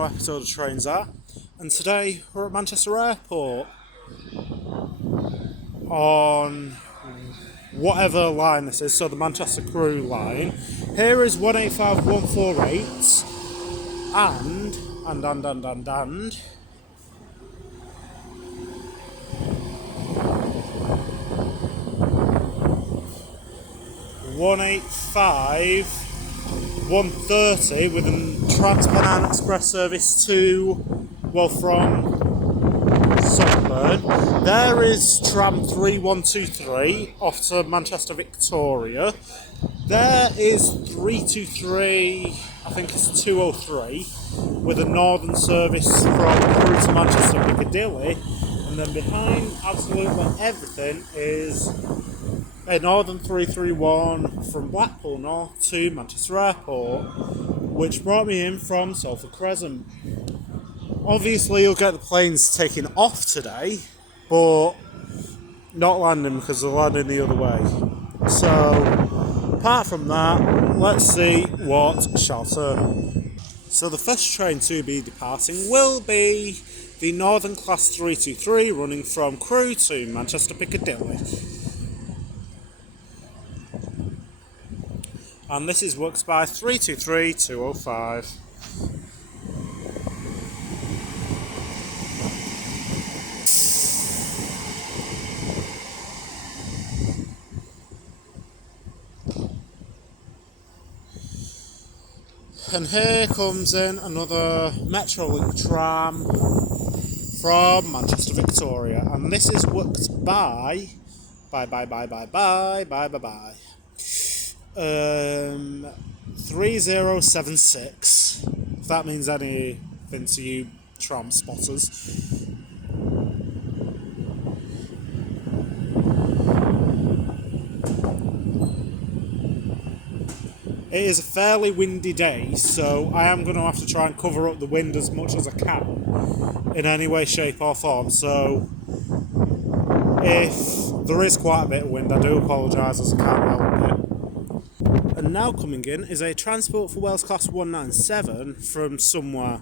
new episode of Trains Are, and today we're at Manchester Airport on whatever line this is, so the Manchester Crew line. Here is 185148 and 130 with a Trans-Pennine Express service from Saltburn. There is tram 3123 off to Manchester Victoria. There is 323, I think it's 203, with a northern service from Crewe to Manchester Piccadilly. And then behind absolutely everything is a Northern 331 from Blackpool North to Manchester Airport, which brought me in from Salford Crescent. Obviously you'll get the planes taking off today, but not landing because they're landing the other way. So apart from that, let's see what shall turn up. So the first train to be departing will be the Northern Class 323 running from Crewe to Manchester Piccadilly. And this is worked by 323205. And here comes in another Metrolink tram from Manchester Victoria, and this is worked by 3076, if that means anything to you tram spotters. It is a fairly windy day, so I am going to have to try and cover up the wind as much as I can in any way, shape or form. So if there is quite a bit of wind, I do apologise as I can't help it. And now coming in is a Transport for Wales Class 197 from somewhere.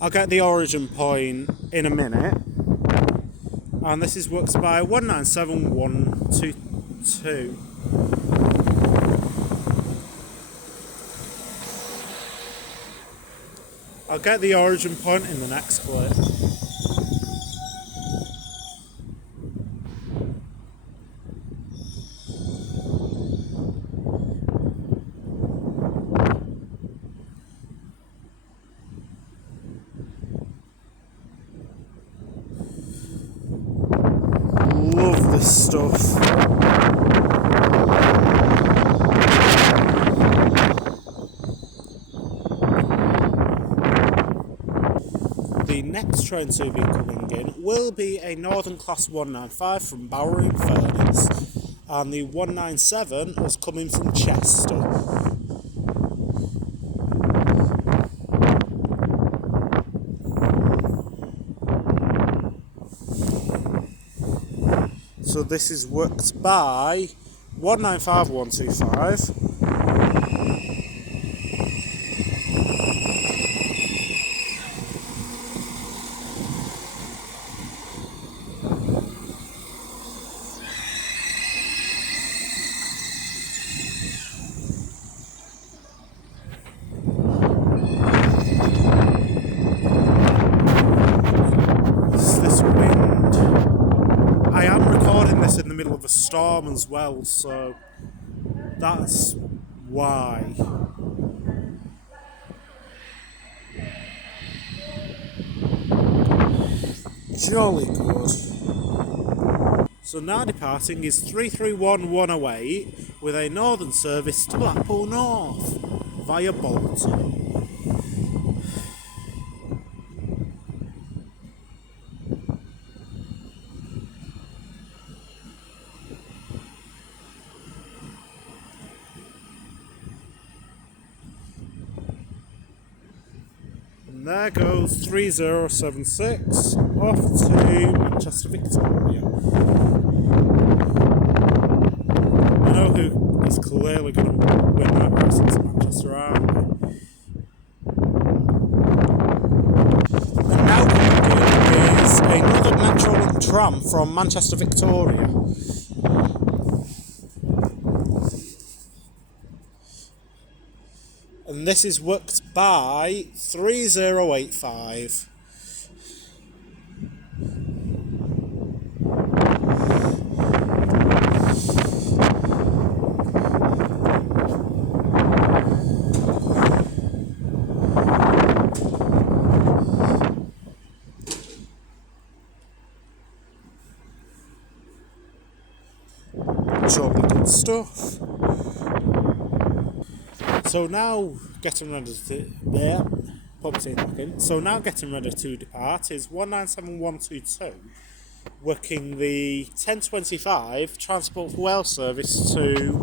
I'll get the origin point in a minute. And this is worked by 197122. I'll get the origin point in the next clip. Love this stuff. The next train to be coming in will be a Northern Class 195 from Bowery-in-Furness, and the 197 is coming from Chester. So this is worked by 195125. In the middle of a storm as well, so that's why. Jolly good. So now departing is 331108 with a northern service to Blackpool North via Bolton. And there goes 3076 off to Manchester Victoria. I know who is clearly going to win that race into Manchester, aren't we? tram from Manchester Victoria. And this is worked by 3085. Jolly good stuff. So now getting ready to depart is 197122, working the 1025 Transport for Wales service to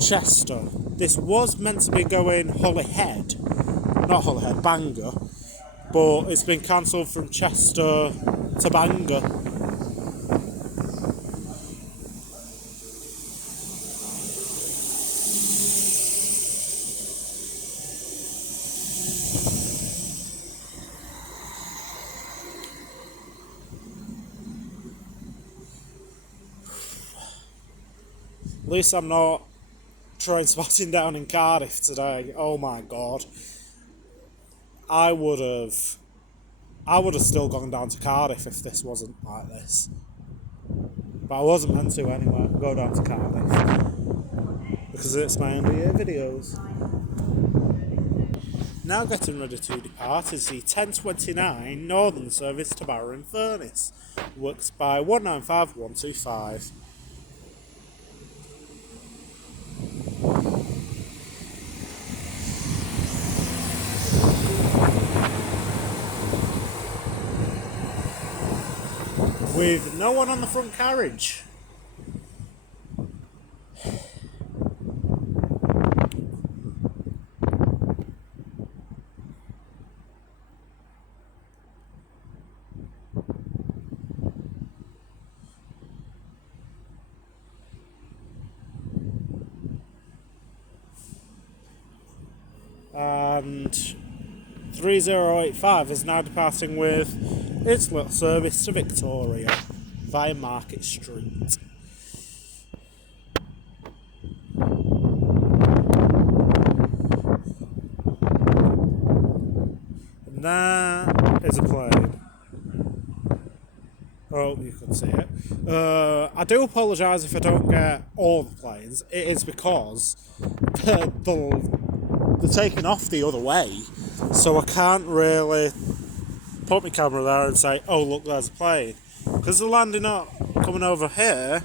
Chester. This was meant to be going Bangor, but it's been cancelled from Chester to Bangor. At least I'm not train spotting down in Cardiff today. Oh my god. I would have still gone down to Cardiff if this wasn't like this. But I wasn't meant to anyway, go down to Cardiff. Because it's my end of year videos. Now getting ready to depart is the 1029 Northern service to Barrow-in-Furness. Works by 195125. With no one on the front carriage. And 3085 is now departing with its little service to Victoria via Market Street. And that is a plane. Oh, you could see it. I do apologise if I don't get all the planes. It is because they're taking off the other way, so I can't really put my camera there and say, oh look, there's a plane. Because they're landing up, coming over here,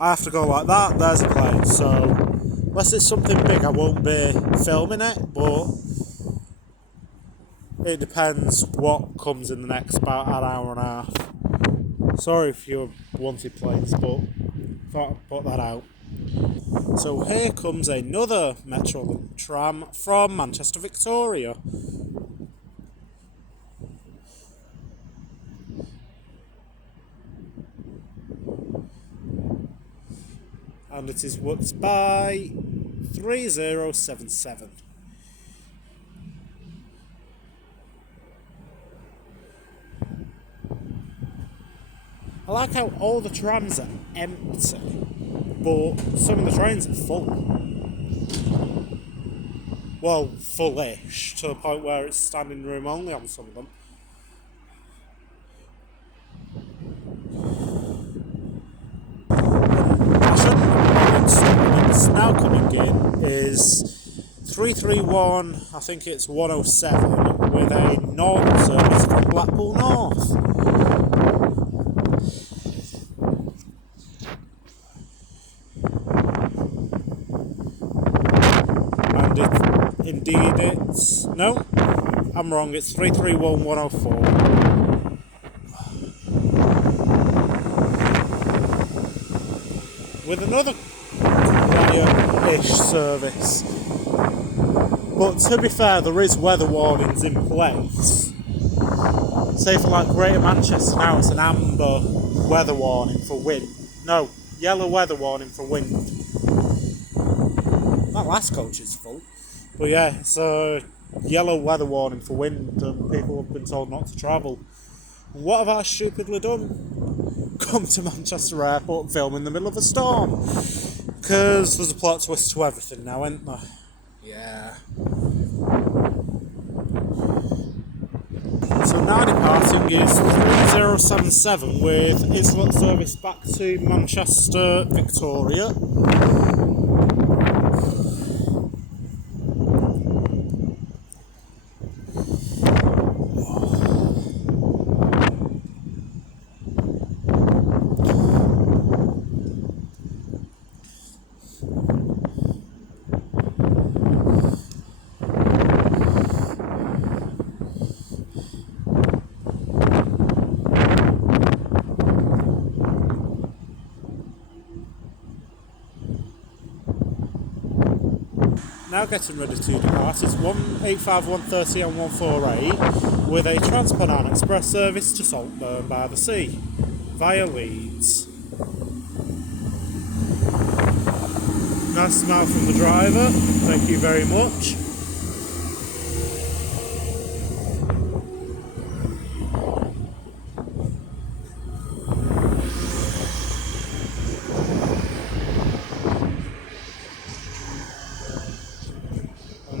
I have to go like that, there's a plane. So, unless it's something big, I won't be filming it, but it depends what comes in the next about an hour and a half. Sorry if you wanted planes, but thought I'd put that out. So here comes another Metrolink tram from Manchester Victoria. And it is worked by 3077. I like how all the trams are empty, but some of the trains are full. Well, full-ish, to the point where it's standing room only on some of them. It's now coming in is 331, I think it's 107, with a northern service from Blackpool North. And indeed it's, no, I'm wrong, it's 331 104. With another quiet-ish service. But to be fair, there is weather warnings in place. Say for like Greater Manchester now, it's an amber weather warning for wind. No, yellow weather warning for wind. That last coach is full. But yeah, it's a yellow weather warning for wind and people have been told not to travel. And what have I stupidly done? come to Manchester Airport and film in the middle of a storm. Because there's a plot twist to everything now, isn't there? Yeah. So now departing is 3077 with its service back to Manchester Victoria. Now getting ready to depart is 185, 130 and 148 with a Trans-Pennine Express service to Saltburn by the Sea via Leeds. Nice smile from the driver, thank you very much.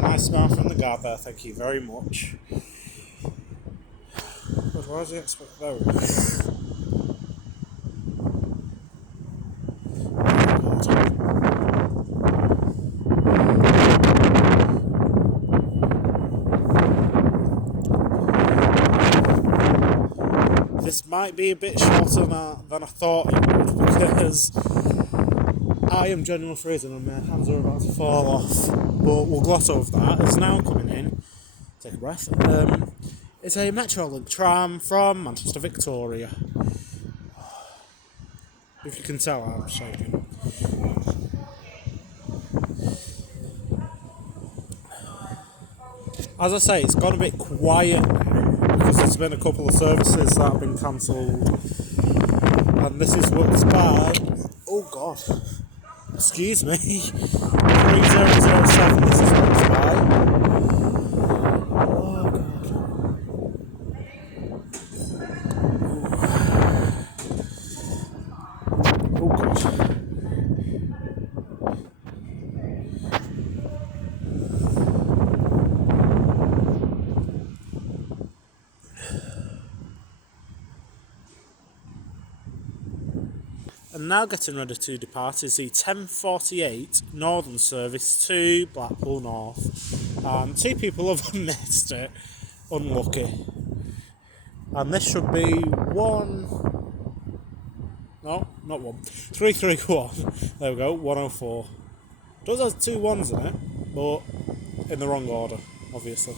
Nice smile from the guard there, thank you very much. But why does he expect those? This might be a bit shorter than I thought it would because I am genuinely freezing and my hands are about to fall off. But we'll gloss over that. It's now coming in. Take a breath. It's a Metrolink tram from Manchester Victoria. If you can tell, I'm shaking. As I say, it's gone a bit quiet now because there's been a couple of services that have been cancelled. And this is what's by. Oh God. Excuse me. 3007, this is what's by. Oh God. Oh God. And now getting ready to depart is the 1048 Northern service to Blackpool North. And 2 people have missed it. Unlucky. And this should be 331. There we go, 104. Does have 2 1s in it, but in the wrong order, obviously.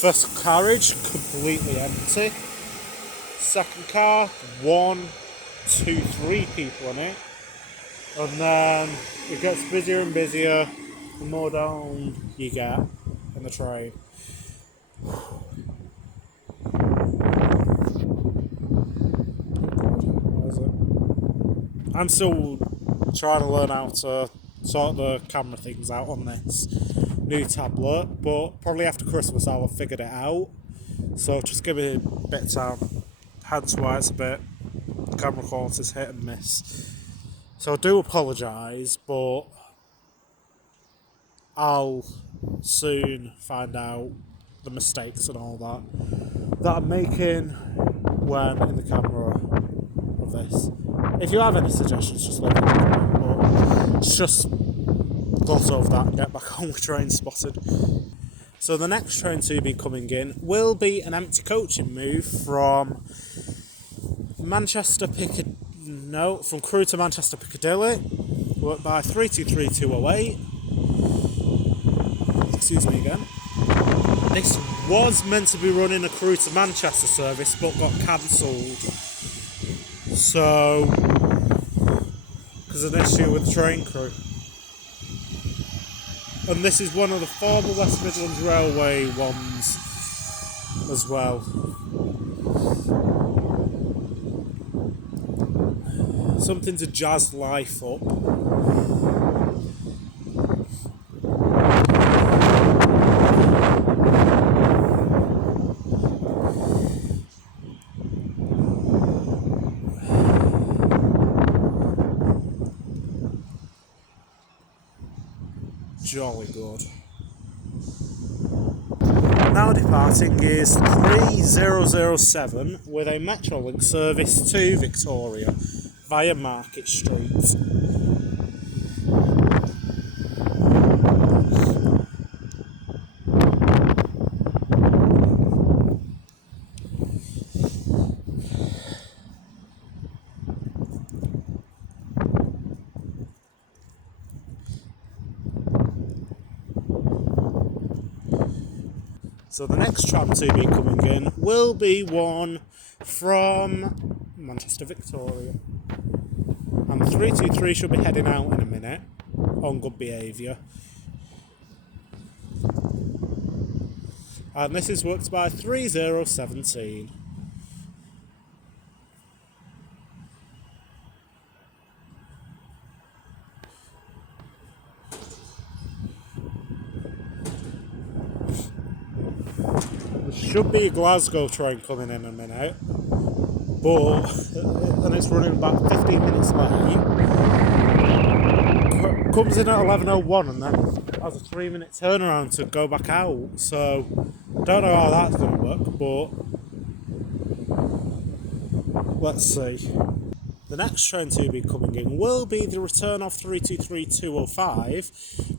First carriage, completely empty. Second car, 1, 2, 3 people in it. And then it gets busier and busier the more down you get in the train. Where is it? I'm still trying to learn how to sort the camera things out on this new tablet, but probably after Christmas I'll have figured it out. So just give it a bit of time. Hence why it's a bit, the camera quality's hit and miss. So I do apologise, but I'll soon find out the mistakes and all that I'm making when in the camera of this. If you have any suggestions, just leave them in the comment, but just gloss over that and get back on with Train Spotted. So the next train to be coming in will be an empty coaching move from from Crewe to Manchester Piccadilly, worked by 323208. Excuse me again. This was meant to be running a Crewe to Manchester service, but got cancelled. So, because of an issue with the train crew. And this is one of the former West Midlands Railway ones as well. Something to jazz life up. Jolly good. Now departing is 3007 with a Metrolink service to Victoria via Market Street. So the next tram to be coming in will be one from Manchester Victoria. And 323 should be heading out in a minute on good behaviour. And this is worked by 3017. There should be a Glasgow train coming in a minute, but and it's running about 15 minutes late. Comes in at 11:01 and then has a 3-minute turnaround to go back out. So don't know how that's going to work, but let's see. The next train to be coming in will be the return of 323205,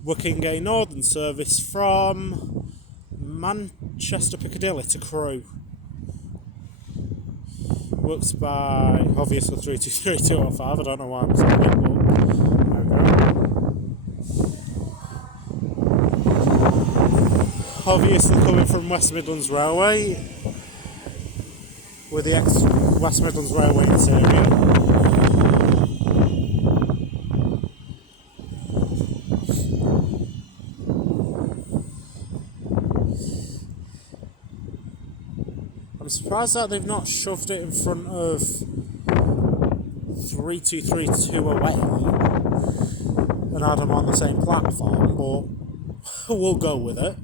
working a northern service from Manchester Piccadilly to Crewe. Works by obviously 323205. I don't know why I'm saying it, but there we go. Obviously coming from West Midlands Railway with the ex-West Midlands Railway interior. I'm surprised that they've not shoved it in front of 323208 and had them on the same platform, but we'll go with it.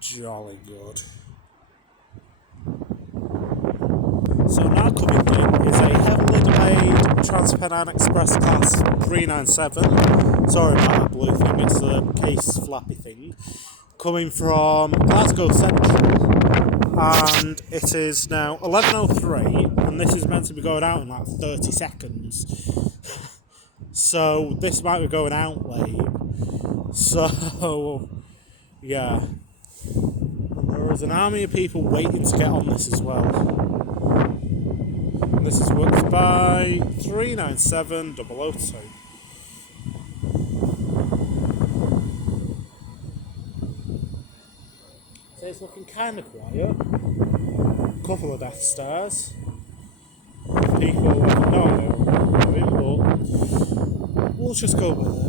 Jolly good. So now coming in is a heavily delayed Trans-Pennine Express Class 397. Sorry about that blue thing, it's a case flappy thing. Coming from Glasgow Central, and it is now 11:03, and this is meant to be going out in like 30 seconds. So this might be going out late. So yeah, there is an army of people waiting to get on this as well. This is worked by 397002. So it's looking kind of quiet. Couple of death stares. People have no idea what they're doing, but we'll just go with it.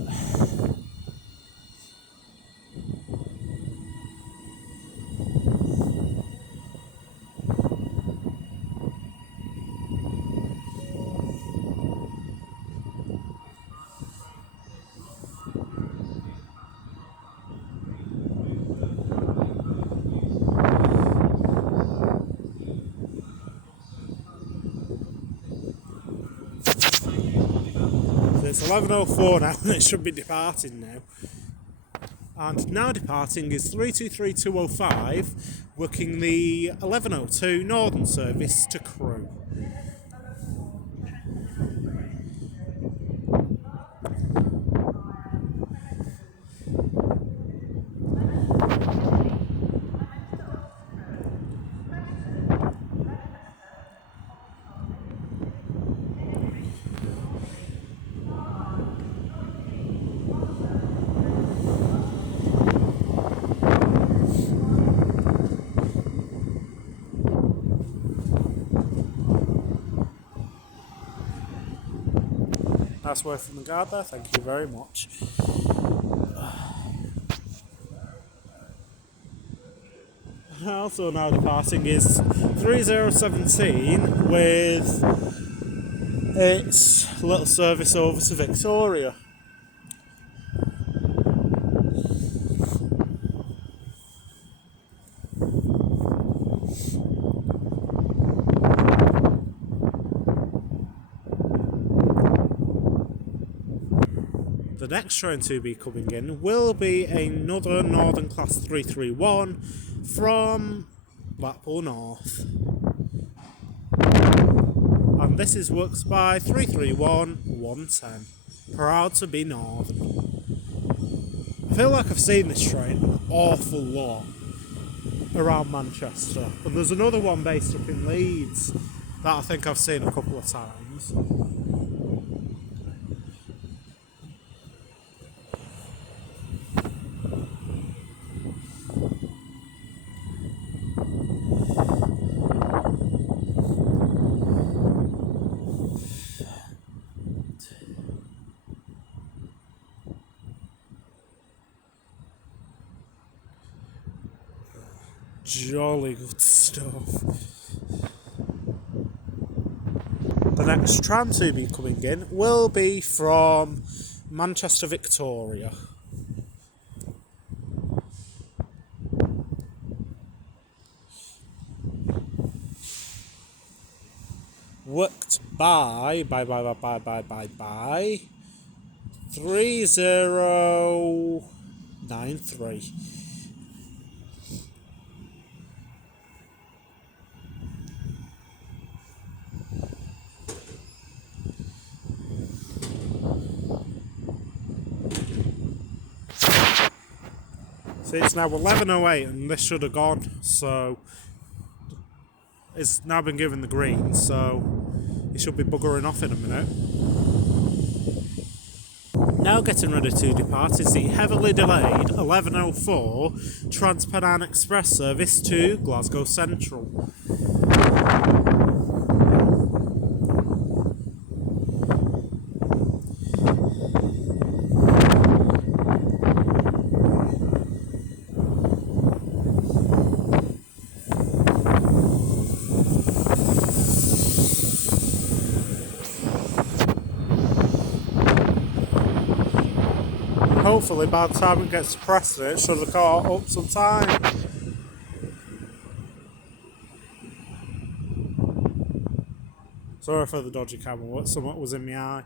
It's 11:04 now and it should be departing now. And now departing is 323205, working the 11:02 northern service to Crewe. Nice word from the guard there, thank you very much. Also now departing is 3017 with its little service over to Victoria. the next train to be coming in will be another Northern Class 331 from Blackpool North. And this is works by 331 110. Proud to be Northern. I feel like I've seen this train an awful lot around Manchester. And there's another one based up in Leeds that I think I've seen a couple of times. Jolly good stuff. The next tram to be coming in will be from Manchester Victoria. Worked by 3093. See, it's now 11:08 and this should have gone, so it's now been given the green, so it should be buggering off in a minute. Now getting ready to depart is the heavily delayed 11:04 Trans-Pennine Express service to Glasgow Central. Hopefully by the time it gets to Preston it should have caught up some time. Sorry for the dodgy camera, something was in my eye.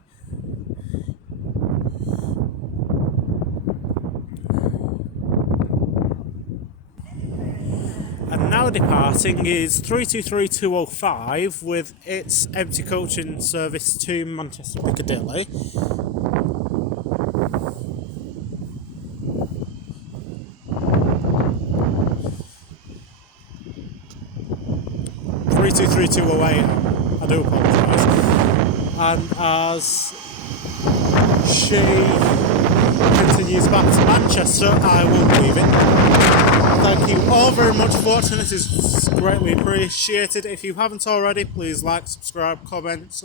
And now departing is 323205 with its empty coaching service to Manchester Piccadilly. 323208, I do apologise. And as she continues back to Manchester, I will leave it. Thank you all very much for watching, it is greatly appreciated. If you haven't already, please like, subscribe, comment,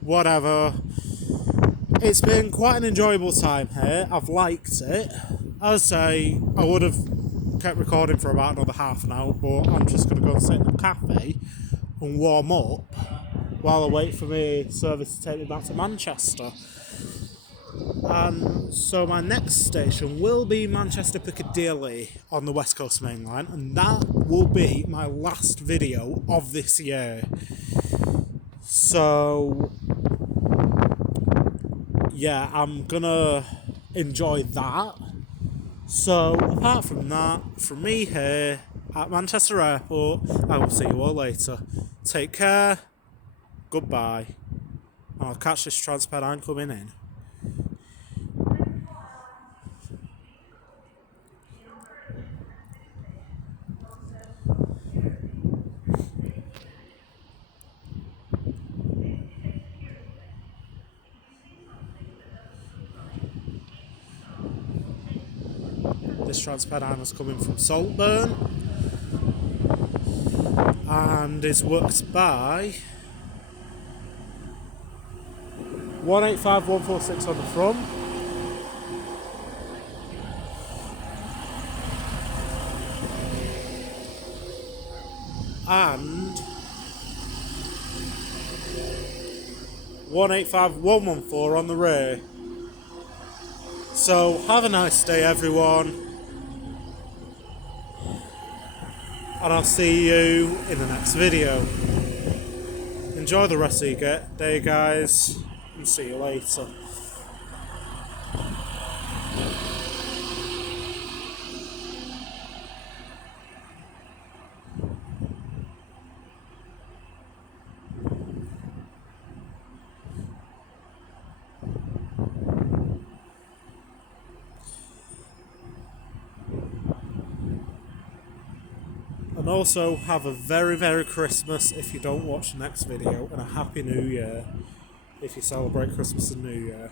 whatever. It's been quite an enjoyable time here, I've liked it. As I say, I would have kept recording for about another half an hour, but I'm just going to go and sit in the cafe and warm up while I wait for my service to take me back to Manchester. And so my next station will be Manchester Piccadilly on the West Coast Main Line, and that will be my last video of this year. So yeah, I'm gonna enjoy that. So apart from that, from me here at Manchester Airport, I will see you all later. Take care, goodbye, and I'll catch this Trans-Pennine coming in. This Trans-Pennine is coming from Saltburn and is worked by 185146 on the front. And 185114 on the rear. So have a nice day everyone, and I'll see you in the next video. Enjoy the rest of your day guys, and see you later. And also have a very Merry Christmas if you don't watch the next video, and a Happy New Year if you celebrate Christmas and New Year.